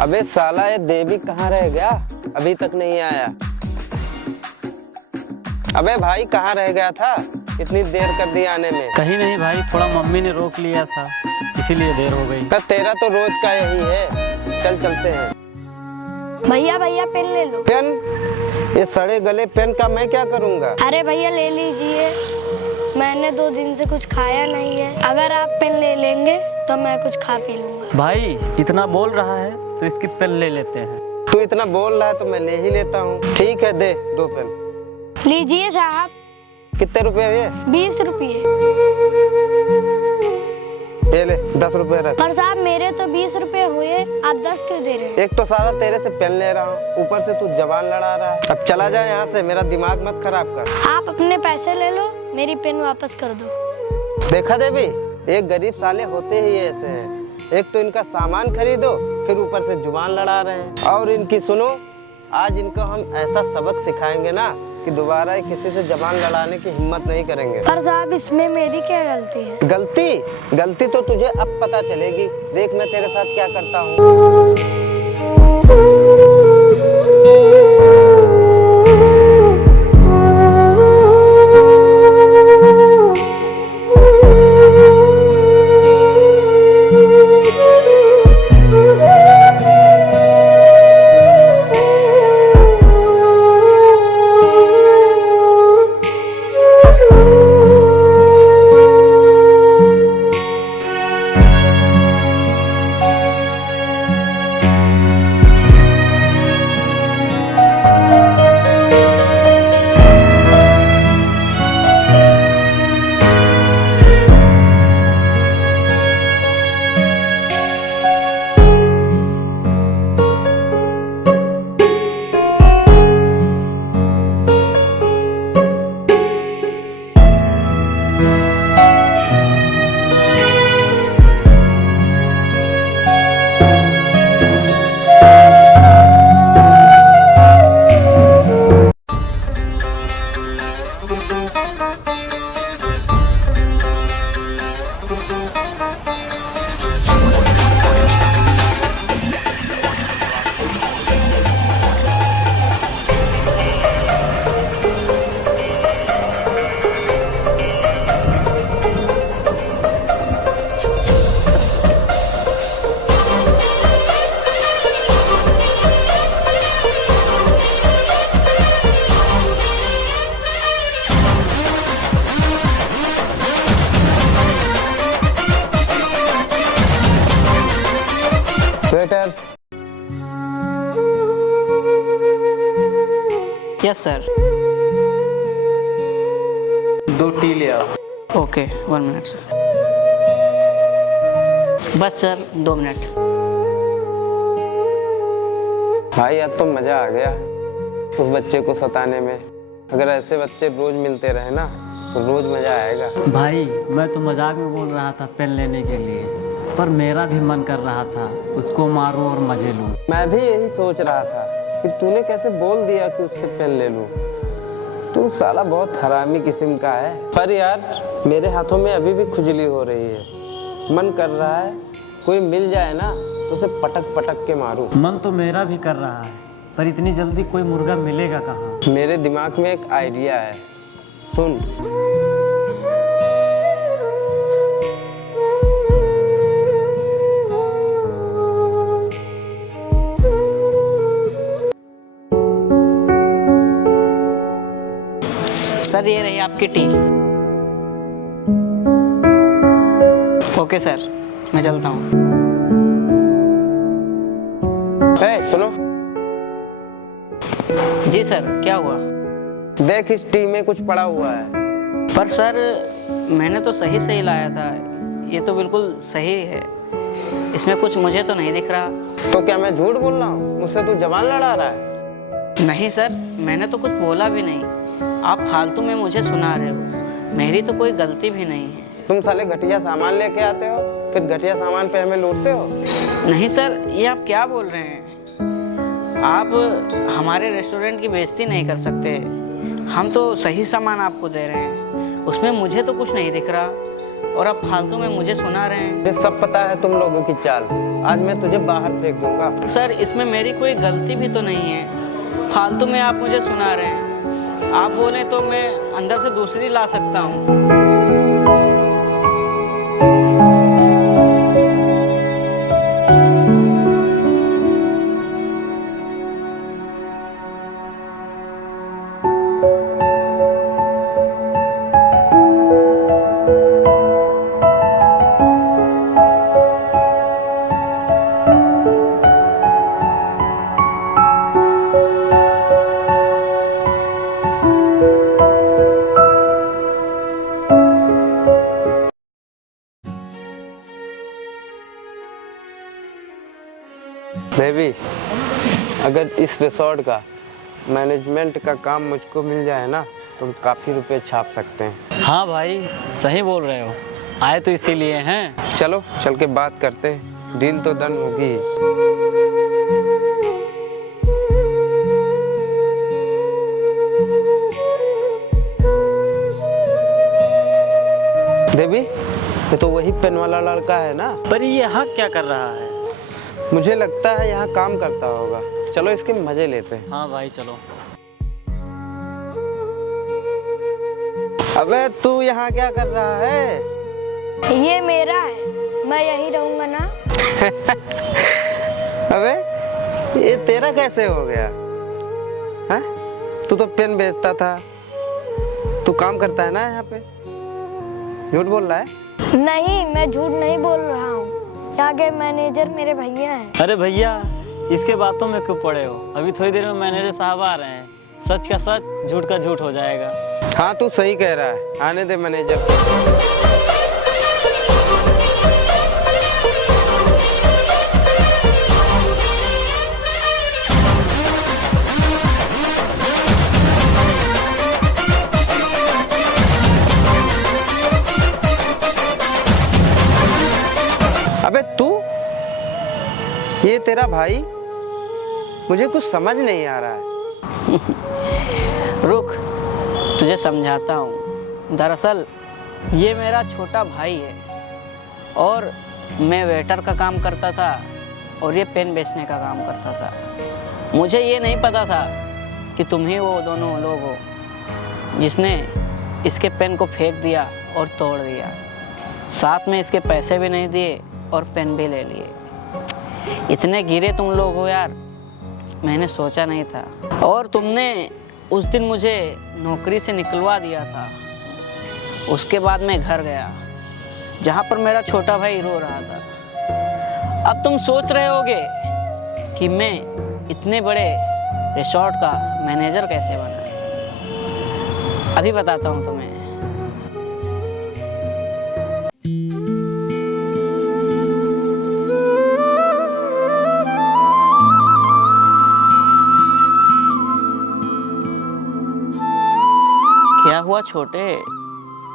अबे साला ये देवी कहाँ रह गया, अभी तक नहीं आया। अबे भाई कहाँ रह गया था, इतनी देर कर दी आने में। कहीं नहीं भाई, थोड़ा मम्मी ने रोक लिया था इसीलिए देर हो गई। पर तेरा तो रोज का यही है। चल चलते हैं। भैया भैया पेन ले लो। पेन? ये सड़े गले पेन का मैं क्या करूँगा? अरे भैया ले लीजिए, मैंने 2 दिन से कुछ खाया नहीं है। अगर आप पेन ले लेंगे तो मैं कुछ खा पी लूंगा। भाई इतना बोल रहा है तो इसकी पेन ले लेते हैं। तू इतना बोल रहा है तो मैं ले ही लेता हूँ। ठीक है, दे 2 पेन। लीजिए साहब। कितने रुपए हुए? 20 रुपये। ये ले 10 रुपए रख। पर साहब मेरे तो 20 रुपए हुए, आप 10 क्यों दे रहे हैं? एक तो सारा तेरे से पेन ले रहा हूँ, ऊपर से तू जबान लड़ा रहा है। अब चला जा यहाँ से, मेरा दिमाग मत खराब कर। आप अपने पैसे ले लो, मेरी पेन वापस कर दो। देखा देवी, एक गरीब साले होते ही ऐसे हैं। एक तो इनका सामान खरीदो, फिर ऊपर से जुबान लड़ा रहे हैं। और इनकी सुनो, आज इनको हम ऐसा सबक सिखाएंगे ना कि दोबारा किसी से जबान लड़ाने की हिम्मत नहीं करेंगे। पर साहब इसमें मेरी क्या गलती है? गलती तो तुझे अब पता चलेगी। देख मैं तेरे साथ क्या करता हूँ। वेटर। Yes sir. 2 टी ले आओ। Okay 1 minute sir. बस सर 2 मिनट। भाई अब तो मजा आ गया उस बच्चे को सताने में। अगर ऐसे बच्चे रोज मिलते रहे ना तो रोज मजा आएगा। भाई मैं तो मजाक में बोल रहा था पेन लेने के लिए, पर मेरा भी मन कर रहा था उसको मारूं और मजे लूं। मैं भी यही सोच रहा था कि तूने कैसे बोल दिया कि उससे पेन ले लूं। तू साला बहुत हरामी किस्म का है। पर यार मेरे हाथों में अभी भी खुजली हो रही है। मन कर रहा है कोई मिल जाए ना तो उसे पटक पटक के मारूं। मन तो मेरा भी कर रहा है, पर इतनी जल्दी कोई मुर्गा मिलेगा कहाँ? मेरे दिमाग में एक आइडिया है, सुन। सर ये रही आपकी टी। ओके सर, मैं चलता हूँ। सुनो। जी सर, क्या हुआ? देख इस टी में कुछ पड़ा हुआ है। पर सर मैंने तो सही सही लाया था, ये तो बिल्कुल सही है, इसमें कुछ मुझे तो नहीं दिख रहा। तो क्या मैं झूठ बोल रहा हूँ? मुझसे तू जबान लड़ा रहा है? नहीं सर, मैंने तो कुछ बोला भी नहीं, आप फालतू में मुझे सुना रहे हो। मेरी तो कोई गलती भी नहीं है। तुम साले घटिया सामान लेके आते हो, फिर घटिया सामान पे हमें लूटते हो। नहीं सर, ये आप क्या बोल रहे हैं? आप हमारे रेस्टोरेंट की बेइज्जती नहीं कर सकते। हम तो सही सामान आपको दे रहे हैं, उसमें मुझे तो कुछ नहीं दिख रहा। और अब फालतू में मुझे सुना रहे हैं। मुझे सब पता है तुम लोगों की चाल। आज मैं तुझे बाहर फेंक दूंगा। सर इसमें मेरी कोई गलती भी तो नहीं है, फालतू में आप मुझे सुना रहे हैं। आप बोले तो मैं अंदर से दूसरी ला सकता हूँ। बेबी, अगर इस रिसोर्ट का मैनेजमेंट का काम मुझको मिल जाए ना, तुम काफ़ी रुपए छाप सकते हैं। हाँ भाई, सही बोल रहे हो। आए तो इसीलिए हैं। चलो चल के बात करते हैं, डील तो डन होगी। देवी, ये तो वही पेन वाला लड़का है ना? पर ये यहाँ क्या कर रहा है? मुझे लगता है यहाँ काम करता होगा। चलो इसके मजे लेते हैं। हाँ भाई चलो। अबे तू यहाँ क्या कर रहा है? ये मेरा है, मैं यहीं रहूंगा ना। अबे ये तेरा कैसे हो गया? हैं? तू तो पेन बेचता था। तू काम करता है ना यहाँ पे? झूठ बोल रहा है? नहीं, मैं झूठ नहीं बोल रहा हूँ। यहाँ के मैनेजर मेरे भैया हैं। अरे भैया, इसके बातों में क्यों पड़े हो? अभी थोड़ी देर में मैनेजर साहब आ रहे हैं। सच का सच, झूठ का झूठ हो जाएगा। हाँ तू सही कह रहा है, आने दे मैनेजर। अबे तू, ये तेरा भाई? मुझे कुछ समझ नहीं आ रहा है। रुक, तुझे समझाता हूँ। दरअसल ये मेरा छोटा भाई है और मैं वेटर का काम करता था और ये पेन बेचने का काम करता था। मुझे ये नहीं पता था कि तुम ही वो दोनों लोग हो जिसने इसके पेन को फेंक दिया और तोड़ दिया। साथ में इसके पैसे भी नहीं दिए और पेन भी ले लिए। इतने गिरे तुम लोग हो यार, मैंने सोचा नहीं था। और तुमने उस दिन मुझे नौकरी से निकलवा दिया था। उसके बाद मैं घर गया जहाँ पर मेरा छोटा भाई रो रहा था। अब तुम सोच रहे होगे कि मैं इतने बड़े रिसोर्ट का मैनेजर कैसे बना। अभी बताता हूँ तुम्हें। क्या हुआ छोटे,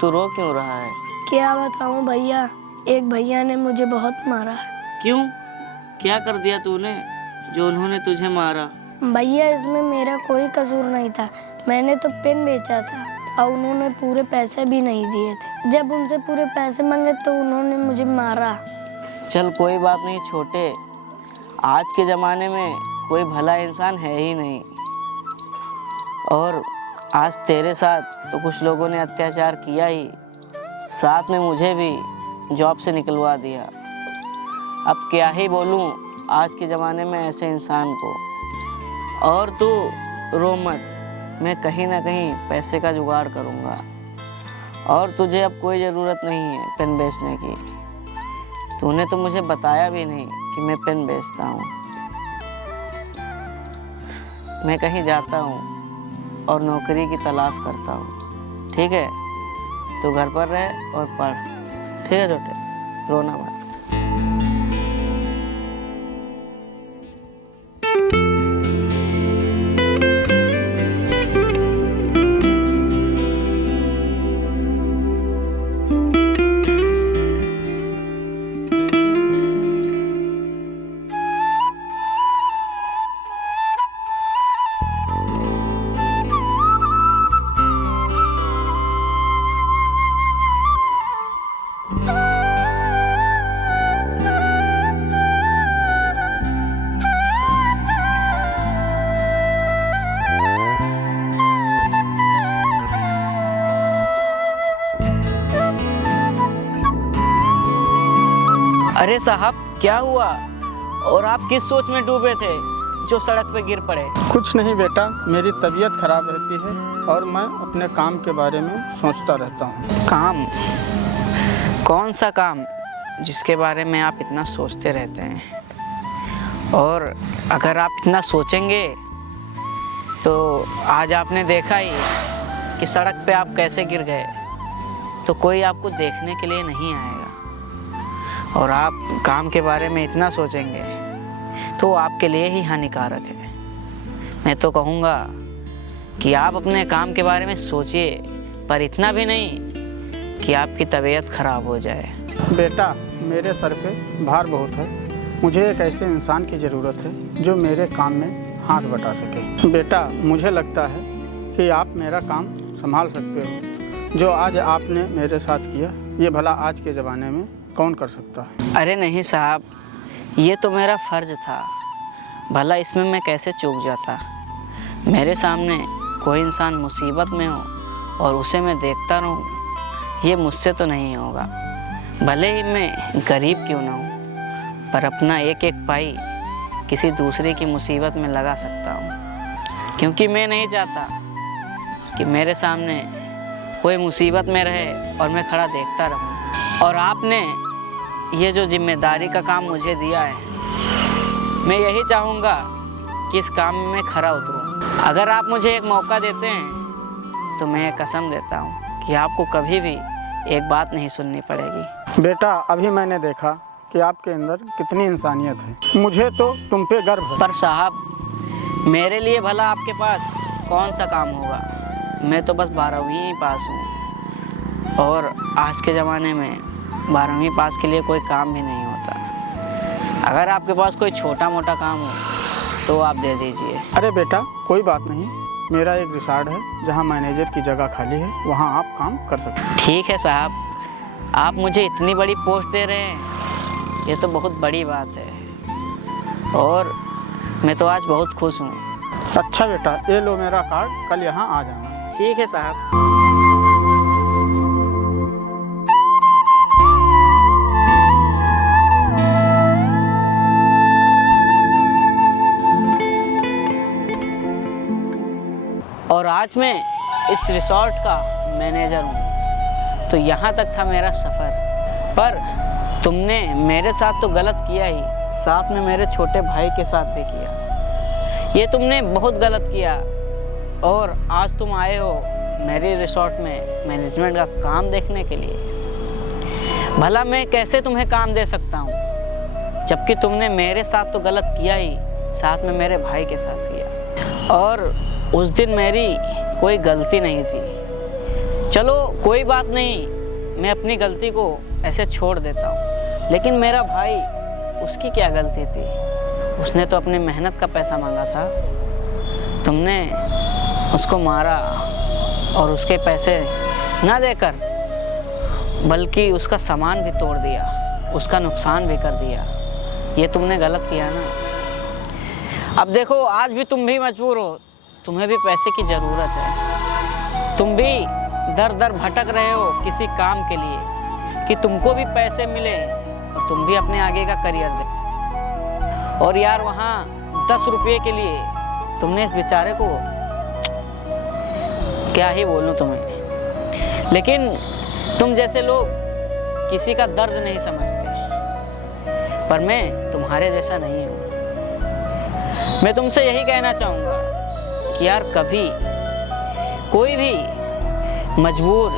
तू रो क्यों रहा है? क्या बताऊँ भैया, एक भैया ने मुझे बहुत मारा है। क्यों, क्या कर दिया तूने जो उन्होंने तुझे मारा? भैया इसमें मेरा कोई कसूर नहीं था। मैंने तो पेन बेचा था और उन्होंने पूरे पैसे भी नहीं दिए थे। जब उनसे पूरे पैसे मांगे तो उन्होंने मुझे मारा। चल कोई बात नहीं छोटे, आज के ज़माने में कोई भला इंसान है ही नहीं। और आज तेरे साथ तो कुछ लोगों ने अत्याचार किया ही, साथ में मुझे भी जॉब से निकलवा दिया। अब क्या ही बोलूं आज के ज़माने में ऐसे इंसान को। और तू रो मत, मैं कहीं ना कहीं पैसे का जुगाड़ करूंगा। और तुझे अब कोई ज़रूरत नहीं है पेन बेचने की। तूने तो मुझे बताया भी नहीं कि मैं पेन बेचता हूँ। मैं कहीं जाता हूँ और नौकरी की तलाश करता हूँ। ठीक है, तू घर पर रह और पढ़। ठीक है छोटे, रोना मत। साहब क्या हुआ और आप किस सोच में डूबे थे जो सड़क पे गिर पड़े? कुछ नहीं बेटा, मेरी तबीयत खराब रहती है और मैं अपने काम के बारे में सोचता रहता हूँ। काम? कौन सा काम जिसके बारे में आप इतना सोचते रहते हैं? और अगर आप इतना सोचेंगे तो आज आपने देखा ही कि सड़क पे आप कैसे गिर गए, तो कोई आपको देखने के लिए नहीं आएगा। और आप काम के बारे में इतना सोचेंगे तो आपके लिए ही हानिकारक है। मैं तो कहूँगा कि आप अपने काम के बारे में सोचिए, पर इतना भी नहीं कि आपकी तबीयत खराब हो जाए। बेटा, मेरे सर पे भार बहुत है। मुझे एक ऐसे इंसान की ज़रूरत है जो मेरे काम में हाथ बटा सके। बेटा, मुझे लगता है कि आप मेरा काम संभाल सकते हो। जो आज आपने मेरे साथ किया, ये भला आज के ज़माने में कौन कर सकता है? अरे नहीं साहब, ये तो मेरा फ़र्ज़ था। भला इसमें मैं कैसे चूक जाता। मेरे सामने कोई इंसान मुसीबत में हो और उसे मैं देखता रहूं, ये मुझसे तो नहीं होगा। भले ही मैं गरीब क्यों ना हूँ, पर अपना एक एक पाई किसी दूसरे की मुसीबत में लगा सकता हूँ, क्योंकि मैं नहीं चाहता कि मेरे सामने कोई मुसीबत में रहे और मैं खड़ा देखता रहूँ। और आपने ये जो जिम्मेदारी का काम मुझे दिया है, मैं यही चाहूँगा कि इस काम में मैं खरा उतरूँ। अगर आप मुझे एक मौका देते हैं तो मैं कसम देता हूँ कि आपको कभी भी एक बात नहीं सुननी पड़ेगी। बेटा, अभी मैंने देखा कि आपके अंदर कितनी इंसानियत है। मुझे तो तुम पे गर्व है। पर साहब, मेरे लिए भला आपके पास कौन सा काम होगा? मैं तो बस 12वीं ही पास हूँ, और आज के ज़माने में 12वीं पास के लिए कोई काम भी नहीं होता। अगर आपके पास कोई छोटा मोटा काम हो तो आप दे दीजिए। अरे बेटा, कोई बात नहीं। मेरा एक रिसॉर्ट है जहाँ मैनेजर की जगह खाली है, वहाँ आप काम कर सकते हैं। ठीक है साहब, आप मुझे इतनी बड़ी पोस्ट दे रहे हैं, ये तो बहुत बड़ी बात है, और मैं तो आज बहुत खुश हूँ। अच्छा बेटा, ये लो मेरा कार्ड, कल यहाँ आ जाना। ठीक है साहब। और आज मैं इस रिसॉर्ट का मैनेजर हूँ। तो यहाँ तक था मेरा सफ़र, पर तुमने मेरे साथ तो गलत किया ही, साथ में मेरे छोटे भाई के साथ भी किया। ये तुमने बहुत गलत किया, और आज तुम आए हो मेरे रिसॉर्ट में मैनेजमेंट का काम देखने के लिए। भला मैं कैसे तुम्हें काम दे सकता हूँ, जबकि तुमने मेरे साथ तो गलत किया ही, साथ में मेरे भाई के साथ किया। और उस दिन मेरी कोई गलती नहीं थी। चलो कोई बात नहीं, मैं अपनी गलती को ऐसे छोड़ देता हूँ, लेकिन मेरा भाई, उसकी क्या गलती थी? उसने तो अपनी मेहनत का पैसा मांगा था। तुमने उसको मारा और उसके पैसे ना देकर बल्कि उसका सामान भी तोड़ दिया, उसका नुकसान भी कर दिया। ये तुमने गलत किया ना। अब देखो, आज भी तुम भी मजबूर हो, तुम्हें भी पैसे की ज़रूरत है। तुम भी दर दर भटक रहे हो किसी काम के लिए कि तुमको भी पैसे मिले और तुम भी अपने आगे का करियर दे। और यार, वहाँ 10 रुपये के लिए तुमने इस बेचारे को, क्या ही बोलूँ तुम्हें, लेकिन तुम जैसे लोग किसी का दर्द नहीं समझते। पर मैं तुम्हारे जैसा नहीं हूँ। मैं तुमसे यही कहना चाहूँगा कि यार, कभी कोई भी मजबूर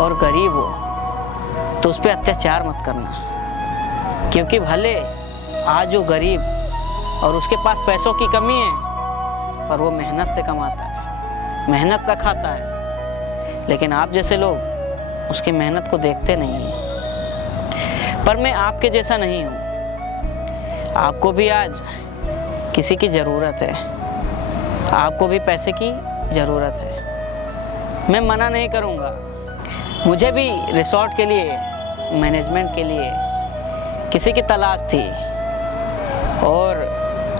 और गरीब हो तो उस पर अत्याचार मत करना, क्योंकि भले आज वो गरीब और उसके पास पैसों की कमी है, पर वो मेहनत से कमाता है, मेहनत का खाता है। लेकिन आप जैसे लोग उसकी मेहनत को देखते नहीं हैं। पर मैं आपके जैसा नहीं हूँ। आपको भी आज किसी की ज़रूरत है, आपको भी पैसे की ज़रूरत है। मैं मना नहीं करूँगा। मुझे भी रिसॉर्ट के लिए, मैनेजमेंट के लिए किसी की तलाश थी, और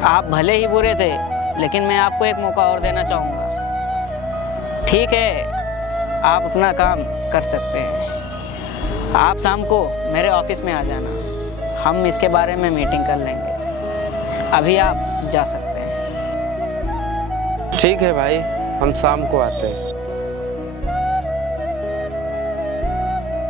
आप भले ही बुरे थे, लेकिन मैं आपको एक मौका और देना चाहूँगा। ठीक है, आप अपना काम कर सकते हैं। आप शाम को मेरे ऑफिस में आ जाना, हम इसके बारे में मीटिंग कर लेंगे। अभी आप जा सकते हैं। ठीक है भाई, हम शाम को आते हैं।